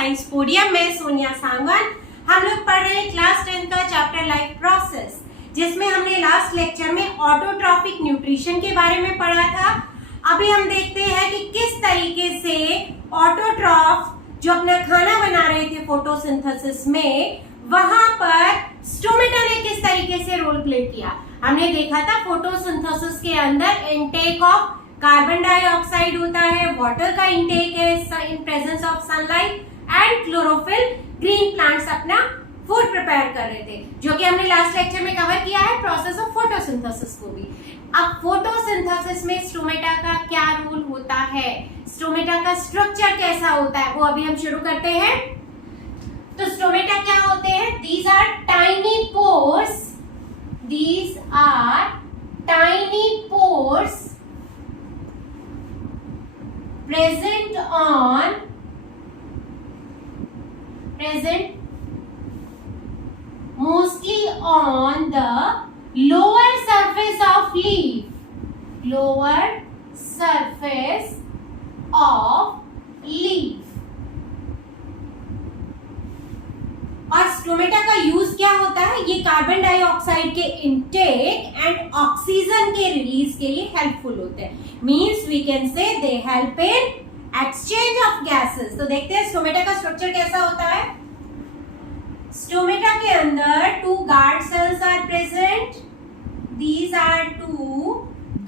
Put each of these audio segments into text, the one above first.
Science podium में सोनिया सांगवान। हम लोग पढ़ रहे हैं क्लास 10 का चैप्टर लाइफ प्रोसेस, जिसमें हमने लास्ट लेक्चर में ऑटोट्रॉफिक न्यूट्रिशन के बारे में पढ़ा था। अभी हम देखते हैं कि किस तरीके से ऑटोट्रॉफ जो अपना खाना बना रहे थे फोटोसिंथेसिस में, वहां पर स्टोमेटा ने किस तरीके से रोल प्ले किया। हमने देखा था फोटोसिंथेसिस के अंदर इनटेक ऑफ कार्बन डाइऑक्साइड होता है, वाटर का इनटेक है in presence of sunlight and chlorophyll. Green plants अपना फूड प्रिपेयर कर रहे थे, जो कि हमने लास्ट लेक्चर में कवर किया है प्रोसेस ऑफ फोटोसिंथेसिस को भी। अब फोटोसिंथेसिस में स्टोमेटा का क्या रोल होता है, स्टोमेटा का स्ट्रक्चर कैसा होता है, वो अभी हम शुरू करते हैं। तो स्टोमेटा क्या होते हैं? These are tiny pores, these are tiny pores present mostly on the lower surface of leaf, lower surface of leaf। और स्टोमेटा का यूज क्या होता है? ये कार्बन डाइऑक्साइड के इनटेक एंड ऑक्सीजन के रिलीज के लिए हेल्पफुल होते हैं। Means we can say they help in exchange of gases. तो देखते हैं स्टोमेटा का स्ट्रक्चर कैसा होता है। स्टोमेटा के अंदर two guard cells are present, these are two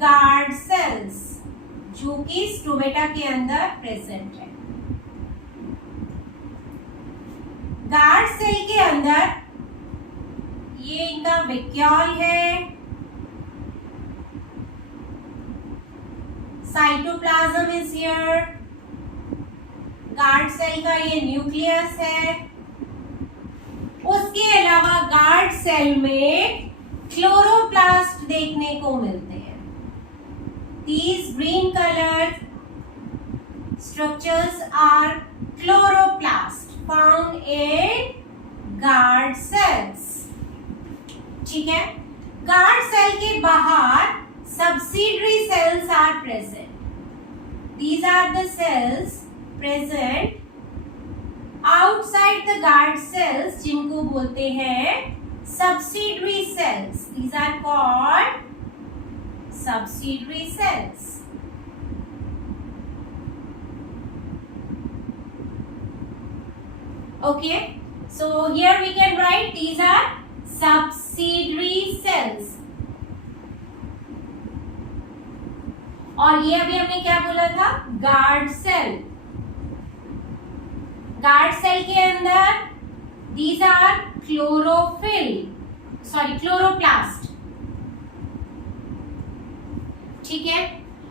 guard cells जो कि स्टोमेटा के अंदर प्रेजेंट है। गार्ड सेल के अंदर ये इनका वैक्यूल है, cytoplasm is here, guard cell का ये न्यूक्लियस है। उसके अलावा गार्ड सेल में क्लोरोप्लास्ट देखने को मिलते हैं। These green colored structures are chloroplast found in guard cells। ठीक है, गार्ड सेल के बाहर subsidiary cells are present। These are the cells present outside the guard cells, जिनको बोलते हैं subsidiary cells। These are called subsidiary cells। Okay, so here we can write these are subsidiary cells। और ये अभी हमने क्या बोला था? Guard cell. गार्ड सेल के अंदर these are क्लोरोप्लास्ट। ठीक है,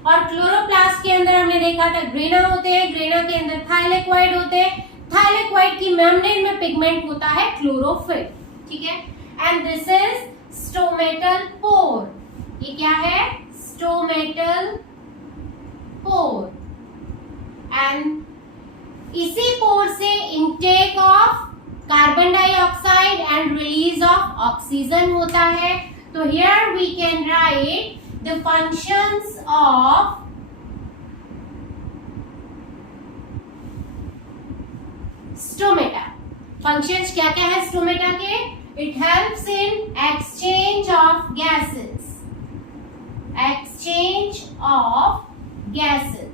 और क्लोरोप्लास्ट के अंदर हमने देखा था ग्रेना होते हैं, ग्रेना के अंदर थाइलेक्वाइड होते हैं, थाइलेक्वाइड की मेम्ब्रेन में पिगमेंट होता है क्लोरोफिल। ठीक है, and this is stomatal pore. ये क्या है? Stomatal pore. एंड इसी पोर से intake of carbon dioxide and release of oxygen होता है। तो here we can write the functions of stomata. Functions क्या क्या है स्टोमेटा के? It helps in exchange of gases, exchange of gases.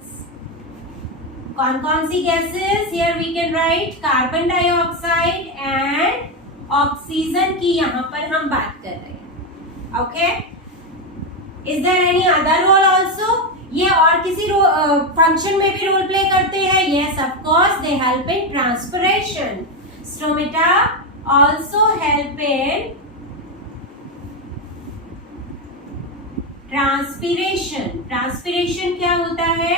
कौन कौन सी gases? Here we can write carbon dioxide and oxygen की यहां पर हम बात कर रहे हैं। Okay, is there any other role also? ये और किसी फंक्शन में भी रोल प्ले करते हैं? Yes, of course, they help in transpiration. Stomata also help in transpiration. Transpiration क्या होता है?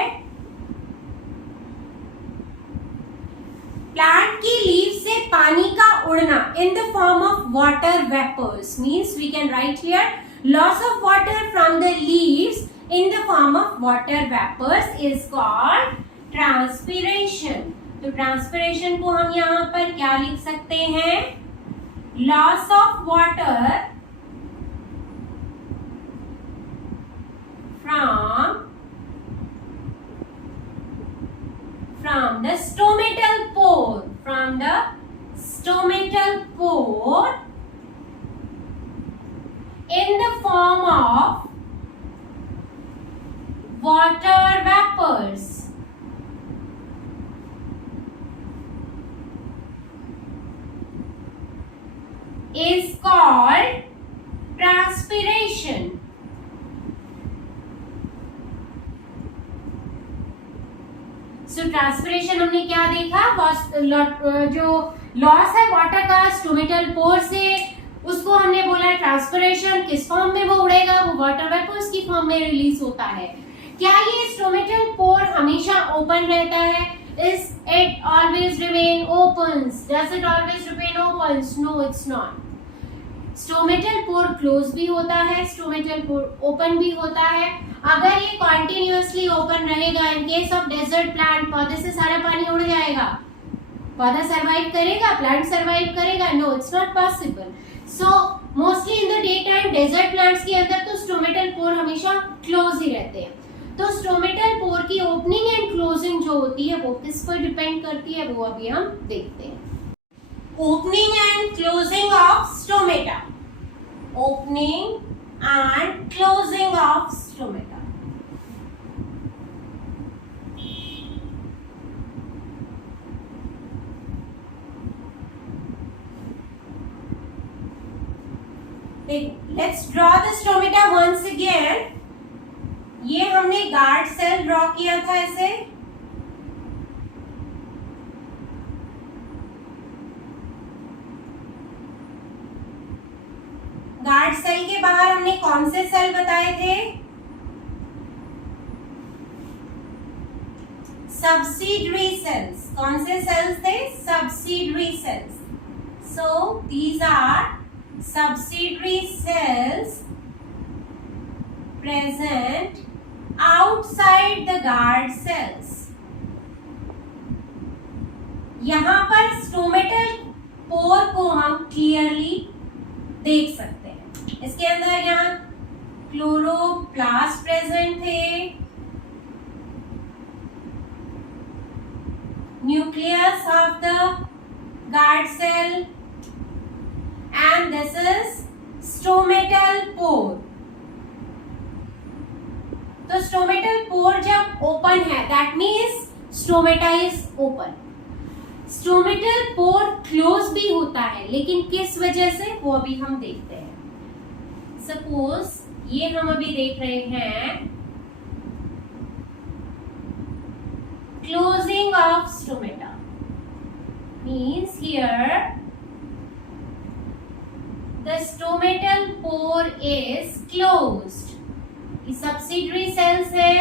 प्लांट की लीव से पानी का उड़ना in the form of water vapours. Means we can write here loss of water from the leaves in the form of water vapors is called transpiration। तो transpiration को हम यहाँ पर क्या लिख सकते हैं? Loss of water from the stomatal pore, from the stomatal pore in the form of water vapors. Is called transpiration. So transpiration हमने क्या देखा, जो लॉस है वाटर का स्टोमेटल पोर से, उसको हमने बोला ट्रांसपिरेशन. किस फॉर्म में वो उड़ेगा, वो वाटर वेपर्स की फॉर्म में रिलीज होता है. क्या ये स्टोमेटल पोर हमेशा ओपन रहता है? Is it always remain open? Does it always remain open? No, it's not. Stomatal pore close भी होता है, स्टोमेटल पोर ओपन भी होता है. अगर ये कॉन्टिन्यूअसली ओपन रहेगा, in case of desert plant, पौधे से सारा पानी उड़ जाएगा, पौधा सरवाइव करेगा, प्लांट सरवाइव करेगा? No, it's not possible. So mostly in the day time desert plants के अंदर तो स्टोमेटल पोर हमेशा क्लोज ही रहते हैं. तो स्टोमेटल पोर की ओपनिंग एंड क्लोजिंग जो होती है वो किस पर डिपेंड करती है, वो अभी हम देखते हैं. Opening and closing of stomata. Opening and closing of stomata. Let's draw the stomata once again. ये हमने गार्ड सेल ड्रॉ किया था ऐसे. गार्ड सेल के बाहर हमने कौन से सेल बताए थे? Subsidiary cells. कौन से सेल्स थे? Subsidiary cells. So these are subsidiary cells present outside the guard cells. यहां पर स्टोमेटल पोर को हम क्लियरली देख सकते हैं. इसके अंदर यहाँ क्लोरोप्लास्ट प्रेजेंट थे, nucleus of the guard cell, and this is stomatal pore. तो स्टोमेटल पोर जब ओपन है, that means stomata is open. Stomatal pore close भी होता है, लेकिन किस वजह से वो अभी हम देखते हैं. सपोज ये हम अभी देख रहे हैं closing of stomata, means here the stomatal pore is closed. Subsidiary cells है.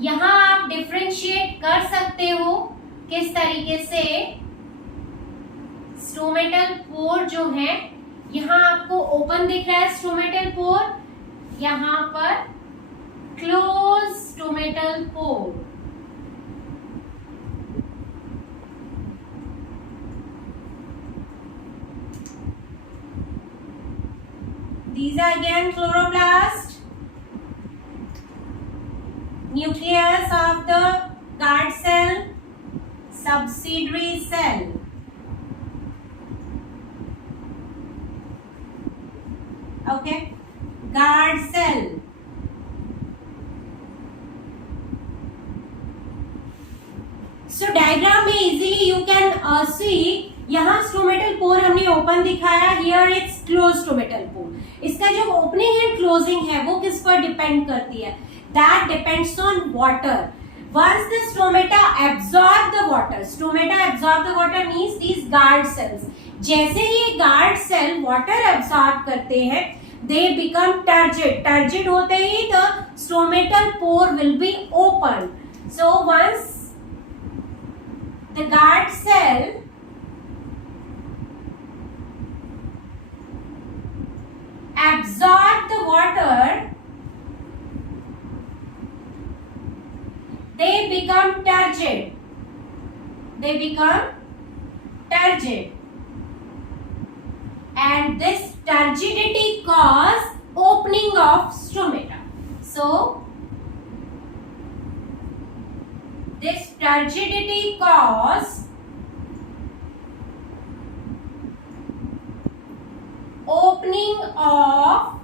यहां आप डिफरेंशिएट कर सकते हो किस तरीके से. स्टोमेटल पोर जो है, यहां आपको ओपन दिख रहा है स्टोमेटल पोर, यहां पर close stomatal pore. These are again chloroplast, nucleus of the guard cell, subsidiary cell. Okay, guard cell. So diagram में easily you can see, यहाँ स्टोमेटल पोर हमने ओपन दिखाया, here it's close stomatal pore. इसका जो opening and closing है वो किस पर डिपेंड करती है? That depends on water. Once the stomata absorb the water, stomata absorb the water means these guard cells. जैसे ही गार्ड सेल वाटर एब्सॉर्ब करते हैं, दे बिकम टर्जिड. टर्जिड होते ही the stomatal pore will be open. So once the guard cell absorb the water, they become turgid. They become turgid, and this turgidity cause opening of stomata. So this turgidity cause opening of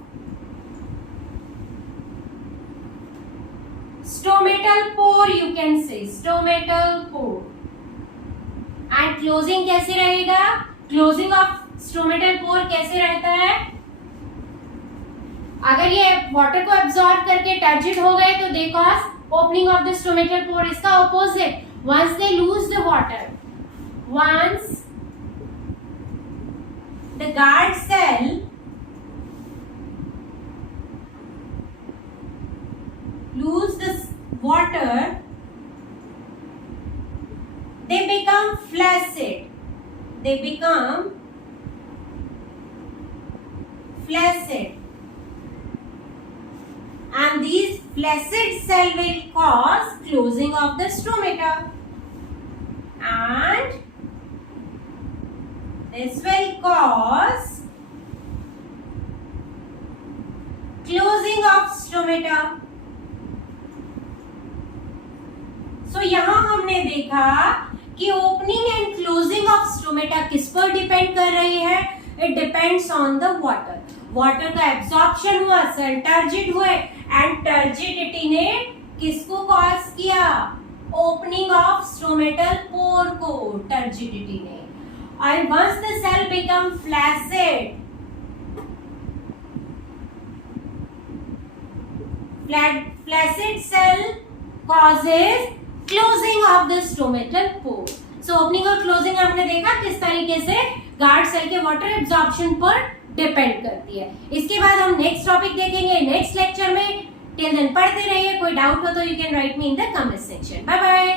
stomatal pore, you can say stomatal pore. And closing कैसे रहेगा? Closing of stomatal pore कैसे रहता है? अगर ये water को absorb करके turgid हो गए तो they cause opening of the stomatal pore. इसका opposite, once they lose the water, once the guard cell lose the water, they become flaccid. They become flaccid, and these flaccid cell will cause closing of the stomata, and this will cause closing of stomata. So, यहाँ हमने देखा कि opening and closing of stomata किस पर depend कर रही है? It depends on the water. Water का एब्सॉर्प्शन हुआ, सेल टर्जिड हुए, एंड टर्जिडिटी ने किसको कॉज किया? ओपनिंग ऑफ स्टोमेटल पोर को टर्जिडिटी ने. और once the cell become flaccid, flaccid cell causes closing of the stomatal pore. So opening और क्लोजिंग आपने देखा किस तरीके से गार्ड सेल के वाटर एब्जॉर्प्शन पर डिपेंड करती है. इसके बाद हम नेक्स्ट टॉपिक देखेंगे नेक्स्ट लेक्चर में. टिल देन पढ़ते रहिए. कोई डाउट हो तो you can write me in the comment section. Bye bye.